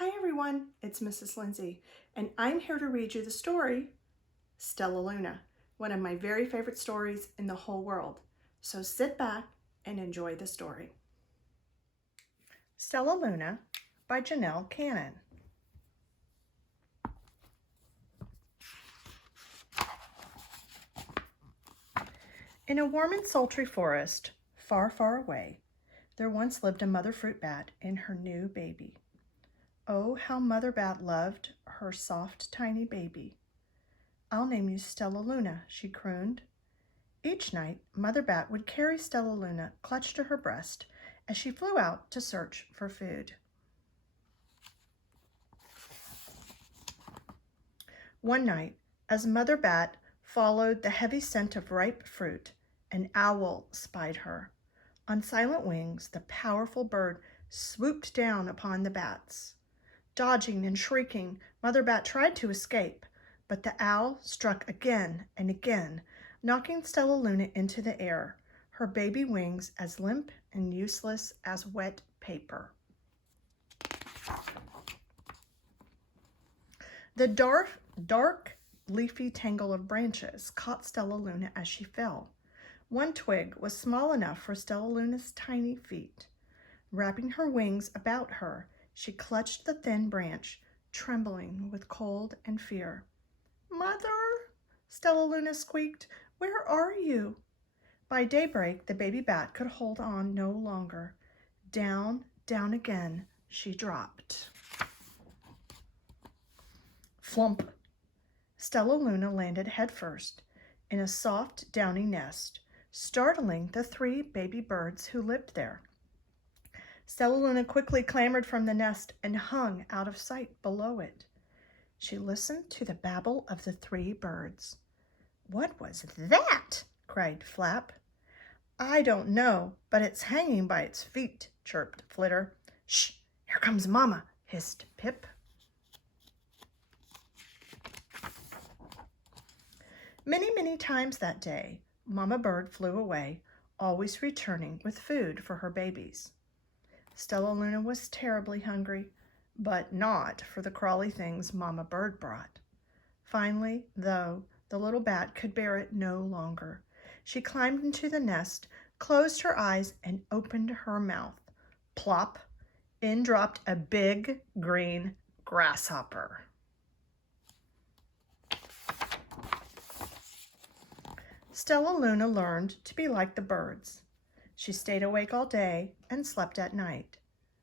Hi everyone, it's Mrs. Lindsay, and I'm here to read you the story, Stellaluna, one of my very favorite stories in the whole world. So sit back and enjoy the story. Stellaluna by Janella Cannon. In a warm and sultry forest, far, far away, there once lived a mother fruit bat and her new baby. Oh, how Mother Bat loved her soft, tiny baby. "I'll name you Stellaluna," she crooned. Each night, Mother Bat would carry Stellaluna clutched to her breast as she flew out to search for food. One night, as Mother Bat followed the heavy scent of ripe fruit, an owl spied her. On silent wings, the powerful bird swooped down upon the bats. Dodging and shrieking, Mother Bat tried to escape, but the owl struck again and again, knocking Stellaluna into the air, her baby wings as limp and useless as wet paper. The dark, leafy tangle of branches caught Stellaluna as she fell. One twig was small enough for Stellaluna's tiny feet. Wrapping her wings about her, she clutched the thin branch, trembling with cold and fear. "Mother," Stellaluna squeaked, "where are you?" By daybreak, the baby bat could hold on no longer. Down, down again, she dropped. Flump! Stellaluna landed headfirst in a soft, downy nest, startling the 3 baby birds who lived there. Stellaluna quickly clambered from the nest and hung out of sight below it. She listened to the babble of the 3 birds. "What was that?" cried Flap. "I don't know, but it's hanging by its feet," chirped Flitter. "Shh! Here comes Mama," hissed Pip. Many, many times that day, Mama Bird flew away, always returning with food for her babies. Stellaluna was terribly hungry, but not for the crawly things Mama Bird brought. Finally, though, the little bat could bear it no longer. She climbed into the nest, closed her eyes, and opened her mouth. Plop! In dropped a big green grasshopper. Stellaluna learned to be like the birds. She stayed awake all day and slept at night.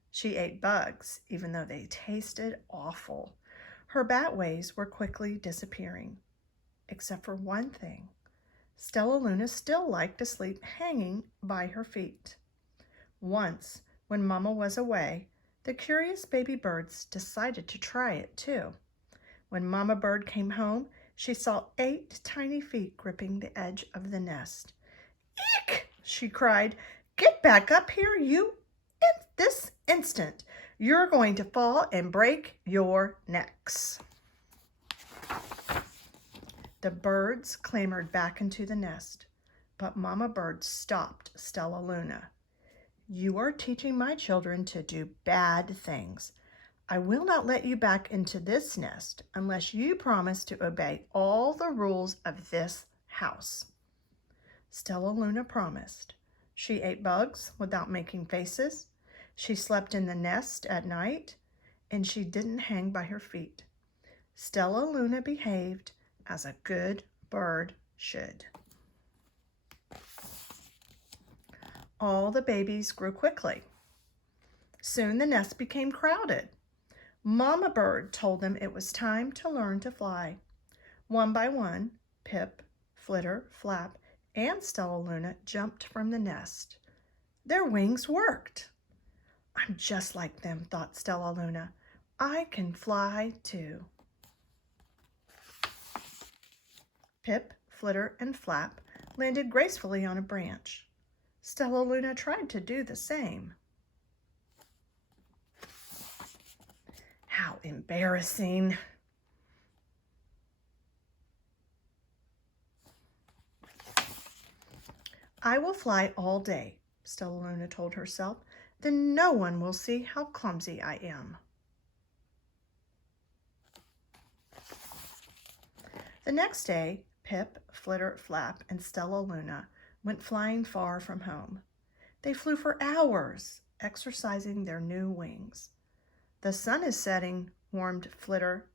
She ate bugs, even though they tasted awful. Her bat ways were quickly disappearing. Except for one thing. Stellaluna still liked to sleep hanging by her feet. Once, when Mama was away, the curious baby birds decided to try it too. When Mama Bird came home, she saw 8 tiny feet gripping the edge of the nest. "Eek!" she cried. "Get back up here, you, this instant. You're going to fall and break your necks." The birds clambered back into the nest, but Mama Bird stopped Stellaluna. "You are teaching my children to do bad things. I will not let you back into this nest unless you promise to obey all the rules of this house." Stellaluna promised. She ate bugs without making faces. She slept in the nest at night, and she didn't hang by her feet. Stellaluna behaved as a good bird should. All the babies grew quickly. Soon the nest became crowded. Mama Bird told them it was time to learn to fly. One by one, Pip, Flitter, Flap, and Stellaluna jumped from the nest. Their wings worked. "I'm just like them," thought Stellaluna. "I can fly too." Pip, Flitter, and Flap landed gracefully on a branch. Stellaluna tried to do the same. How embarrassing. "I will fly all day," Stellaluna told herself. "Then no one will see how clumsy I am." The next day, Pip, Flitter, Flap, and Stellaluna went flying far from home. They flew for hours, exercising their new wings. "The sun is setting," warned Flitter.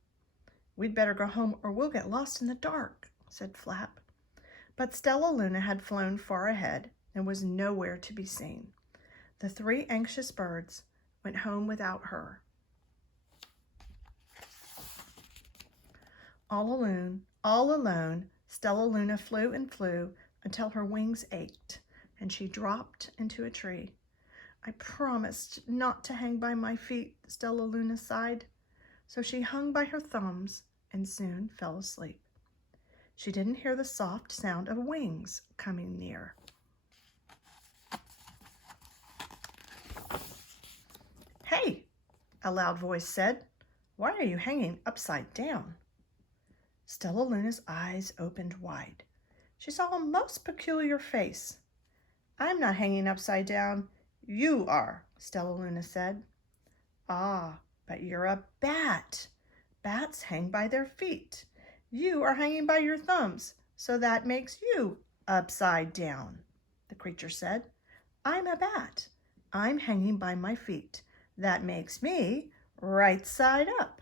"We'd better go home or we'll get lost in the dark," said Flap. But Stellaluna had flown far ahead and was nowhere to be seen. The three anxious birds went home without her. All alone, Stellaluna flew and flew until her wings ached and she dropped into a tree. "I promised not to hang by my feet," Stellaluna sighed. So she hung by her thumbs and soon fell asleep. She didn't hear the soft sound of wings coming near. "Hey," a loud voice said, "why are you hanging upside down?" Stellaluna's eyes opened wide. She saw a most peculiar face. "I'm not hanging upside down. You are," Stellaluna said. "Ah, but you're a bat. Bats hang by their feet. You are hanging by your thumbs, so that makes you upside down," the creature said. "I'm a bat. I'm hanging by my feet. That makes me right side up."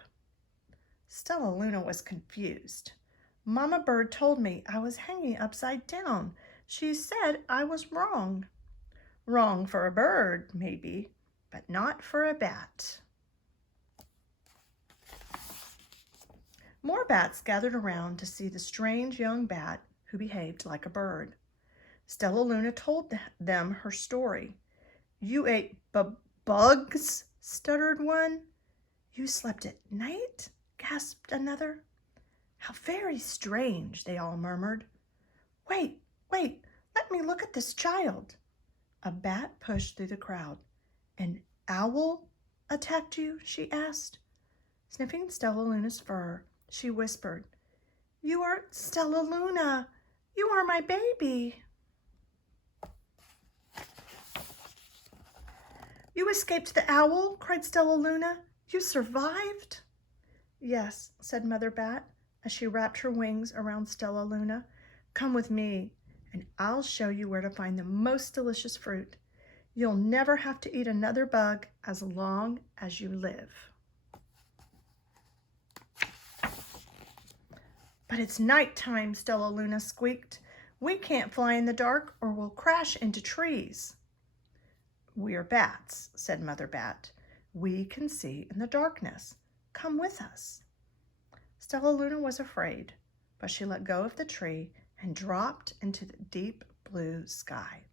Stellaluna was confused. "Mama Bird told me I was hanging upside down. She said I was wrong." "Wrong for a bird, maybe, but not for a bat." More bats gathered around to see the strange young bat who behaved like a bird. Stellaluna told them her story. "You ate bugs?" stuttered one. "You slept at night?" gasped another. "How very strange," they all murmured. Wait, let me look at this child." A bat pushed through the crowd. "An owl attacked you?" she asked. Sniffing Stellaluna's fur, she whispered, "You are Stellaluna. You are my baby." "You escaped the owl?" cried Stellaluna. "You survived?" "Yes," said Mother Bat, as she wrapped her wings around Stellaluna. "Come with me, and I'll show you where to find the most delicious fruit. You'll never have to eat another bug as long as you live." "But it's nighttime," Stellaluna squeaked. "We can't fly in the dark or we'll crash into trees." "We're bats," said Mother Bat. "We can see in the darkness. Come with us." Stellaluna was afraid, but she let go of the tree and dropped into the deep blue sky.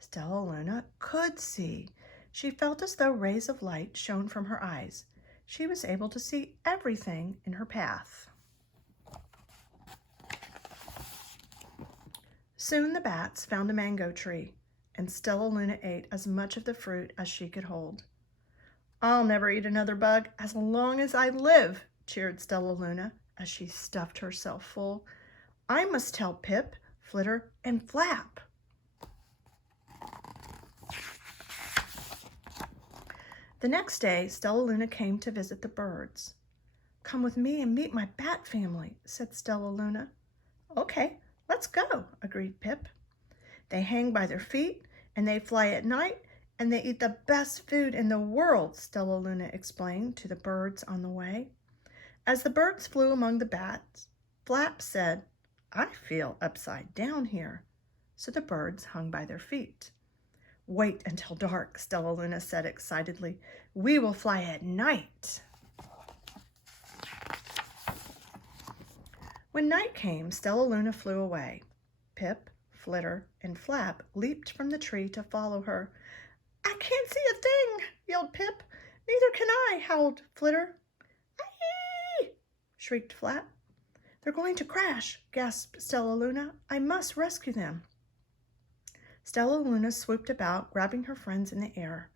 Stellaluna could see. She felt as though rays of light shone from her eyes. She was able to see everything in her path. Soon the bats found a mango tree, and Stellaluna ate as much of the fruit as she could hold. "I'll never eat another bug as long as I live," cheered Stellaluna as she stuffed herself full. "I must tell Pip, Flitter, and Flap." The next day, Stellaluna came to visit the birds. "Come with me and meet my bat family," said Stellaluna. "Okay, let's go," agreed Pip. "They hang by their feet, and they fly at night, and they eat the best food in the world," Stellaluna explained to the birds on the way. As the birds flew among the bats, Flap said, "I feel upside down here." So the birds hung by their feet. "Wait until dark," Stellaluna said excitedly. "We will fly at night." When night came, Stellaluna flew away. Pip, Flitter, and Flap leaped from the tree to follow her. "I can't see a thing," yelled Pip. "Neither can I," howled Flitter. "Aye!" shrieked Flap. "They're going to crash," gasped Stellaluna. "I must rescue them." Stellaluna swooped about, grabbing her friends in the air.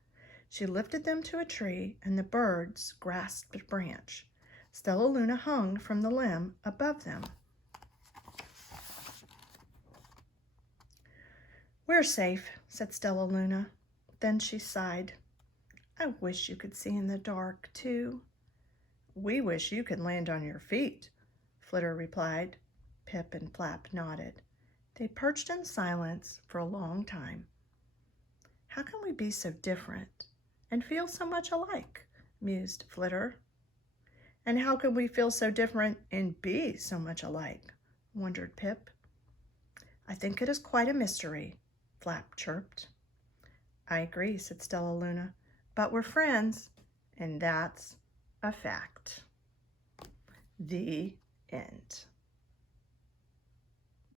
She lifted them to a tree, and the birds grasped a branch. Stellaluna hung from the limb above them. "We're safe," said Stellaluna. Then she sighed. "I wish you could see in the dark, too." "We wish you could land on your feet," Flitter replied. Pip and Flap nodded. They perched in silence for a long time. How can we be so different and feel so much alike? Mused Flitter. And how can we feel so different and be so much alike? Wondered Pip. I think it is quite a mystery, Flap chirped. I agree, said Stellaluna, but we're friends, and that's a fact. The end.